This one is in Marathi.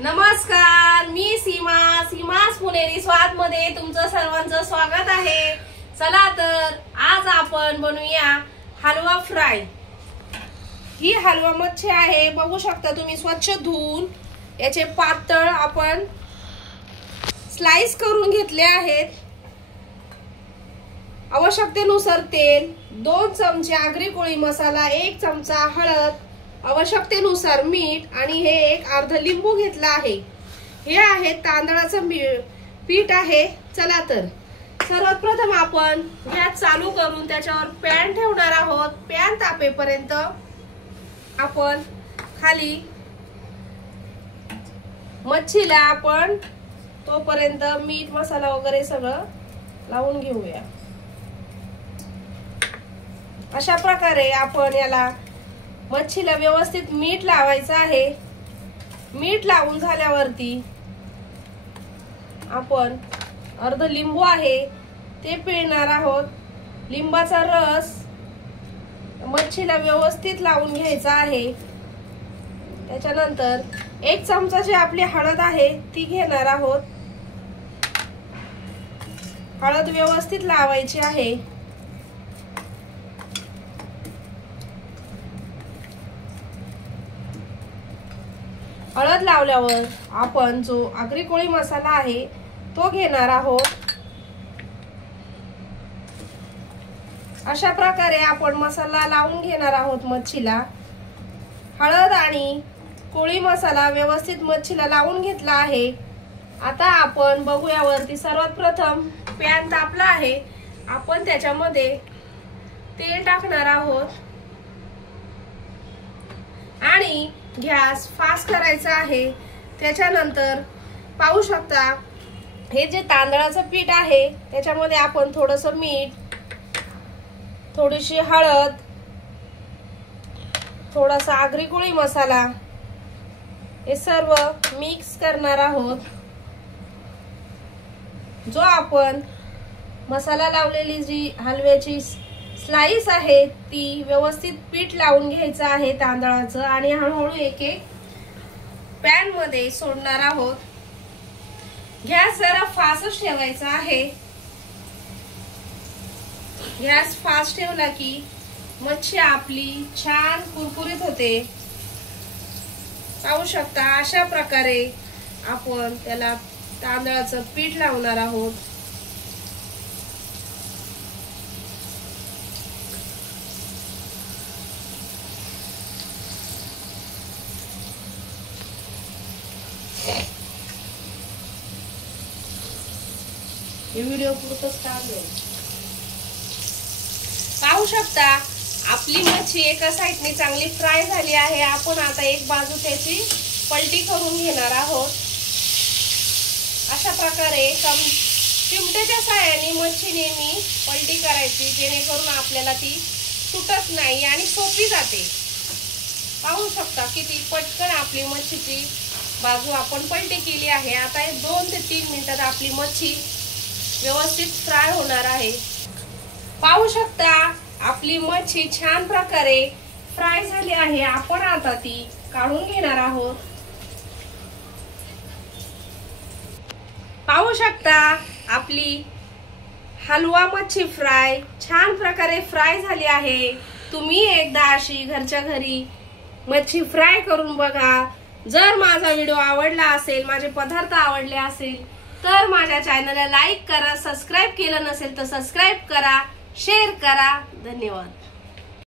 नमस्कार, मी सीमास पुणेरी स्वाद मध्ये तुमचं सर्वांचं स्वागत आहे। चला तर आज आपण बनवूया हलवा फ्राय। ही हलवा मच्छी आहे, बघू शकता तुम्ही। स्वच्छ धुवून याचे पातळ आपण स्लाइस करून घेतले आहेत। आवश्यकतेनुसार तेल, 2 चमचे आगरी कोळी मसाला, 1 चमचा हळद, आवश्यकतेनुसार मीठ आणि हे एक अर्धा लिंबू घेतला आहे। हे आहे तांदळाचं पीठ आहे। चला तर सर्वात प्रथम आपण गॅस चालू करून त्याच्यावर पॅन ठेवणार आहोत। पॅन तापेपर्यंत आपण खाली मच्छीला आपण तोपर्यंत मीठ मसाला वगैरे सगळं लावून घेऊया। अशा प्रकारे आपण याला मच्छीला व्यवस्थित मीठ लावायचं आहे। मीठ लावून झाल्यावरती आपण अर्ध लिंबू आहे ते पिळणार आहोत। लिंबाचा रस मच्छीला व्यवस्थित लावून घ्यायचा आहे। त्याच्यानंतर 1 चमचा जी आपली हळद आहे ती घेणार आहोत। हळद व्यवस्थित लावायची आहे। हळद लावल्यावर आपण जो आगरी कोळी मसाला आहे तो घेणार आहोत। अशा प्रकारे आपण मसाला लावून घेणार आहोत मच्छीला। हळद आणि कोळी मसाला व्यवस्थित मच्छीला लावून घेतला आहे। आता आपण बघूया वरती सर्वात प्रथम पॅन तापला आहे, आपण त्याच्यामध्ये तेल टाकणार आहोत आणि गॅस फास्ट करायचा आहे। त्याच्यानंतर पाहू शकता हे जे तांदळाचं पीठ आहे त्याच्यामध्ये आपण थोडंसं मीठ, थोडीशी हळद, थोडासा आगरी कोळी मसाला हे सर्व मिक्स करणार आहोत। जो आपण मसाला लावलेली जी हलव्याची स्लाइस आहे ती व्यवस्थित पीठ लावून घ्यायचं आहे तांदळाचं आणि हळूहळू एक एक पॅन मध्ये सोडणार आहोत। गॅस जरा फास्ट ठेवायचा आहे। गॅस फास्ट ठेवला की मच्छी आपली छान कुरकुरीत होते। पाहू शकता अशा प्रकारे आपण त्याला तांदळाचं पीठ लावणार आहोत। हे व्हिडिओ पुरतच काढले। पाहू शकता आपली मच्छी एका साइडने चांगली फ्राय झाली आहे। आपण आता एक बाजू त्याची पलटी करून घेणार आहोत। अशा प्रकारे चिमट्याच्या साहाय्याने मच्छी नेहमी पलटी करायची, जेणेकरून आपल्याला ती तुटत नाही आणि सोपी जाते। पाहू शकता किती पटकन आपली मच्छीची बाजू आपण पलटी केली आहे। आता 2 ते 3 मिनिटात आपली मच्छी व्यवस्थित फ्राय होणार आहे। पाहू शकता आपली मच्छी छान प्रकारे फ्राय झाली आहे। आपण आता ती काढून घेणार आहोत। पाहू शकता आपली हलवा मच्छी फ्राय छान प्रकारे फ्राय झाली आहे। तुम्ही एकदा अशी घरच्या घरी मच्छी फ्राय करून बघा। जर माझा व्हिडिओ आवडला असेल, माझे पदार्थ आवडले असेल तर माझ्या चॅनलला लाईक करा, सबस्क्राइब केलं नसेल तर सबस्क्राइब करा, शेअर करा। धन्यवाद।